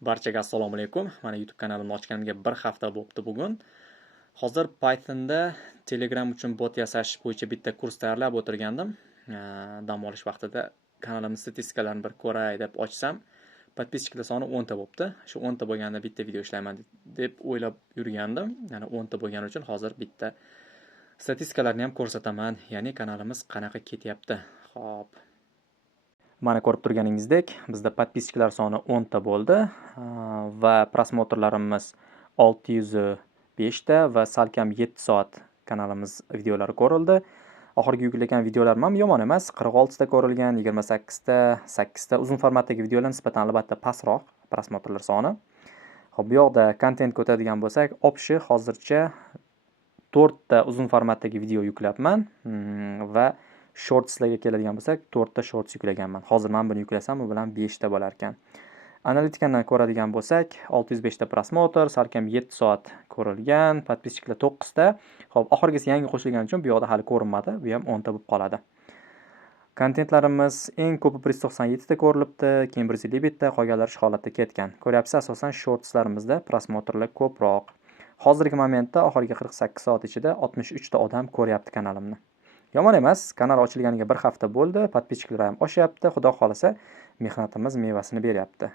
Barchaga assalomu alaykum. Mana YouTube kanalimni ochganimga 1 hafta bo'libdi bugun. Hozir Pythonda Telegram uchun bot yasash bo'yicha bitta kurs tayyorlab o'tirgandim. Dam olish vaqtida kanalimning statistikalarini bir ko'ray deb ochsam, podpischiklar soni 10 ta bo'libdi. Shu 10 ta bo'lganda bitta video ishlayman deb o'ylab yurgandim. Ya'ni 10 ta bo'lgani uchun hozir bitta statistikalarni ham ko'rsataman. Ya'ni kanalimiz qanaqa ketyapti. Xo'p. Mana ko'rib turganingizdek, bizda podpischiklar soni 10 ta bo'ldi va prosmotrlarimiz 605 ta va salkam 7 soat kanalimiz videolari ko'rildi. Oxirgi yuklagan videolarim ham yomon emas, 46 ta ko'rilgan, 28 ta, 8 ta uzun formatdagi videolar nisbatan albatta pastroq prosmotrlar soni. Xo'p, bu yoqda kontentga o'tadigan bo'lsak, opshi hozircha 4 ta uzun formatdagi video yuklabman va shortslarga keladigan bo'lsak, 4 ta shorts yuklaganman. Hozir men buni yuklasam, u bilan 5 ta bo'lar ekan. Analitikani ko'radigan bo'lsak, 605 ta prosmotr, salkam 7 soat ko'rilgan, podpischiklar 9 ta. Xo'p, oxirgisi yangi qo'shilgani uchun bu yoqda hali ko'rinmadi. Bu ham 10 ta bo'lib qoladi. Kontentlarimiz eng ko'pi 197 ta ko'rilibdi, keyin 157 ta, qolganlari shu holatda ketgan. Ko'ryapsiz, asosan shortslarimizda prosmotrlar ko'proq. Hozirgi momentda oxirgi 48 soat ichida 63 ta odam ko'ryapti kanalimni. Yomon emas, kanal ochilganiga 1 hafta bo'ldi, podpischiklar ham oshyapti. Xudo xolasa, mehnatimiz mevasini beryapti.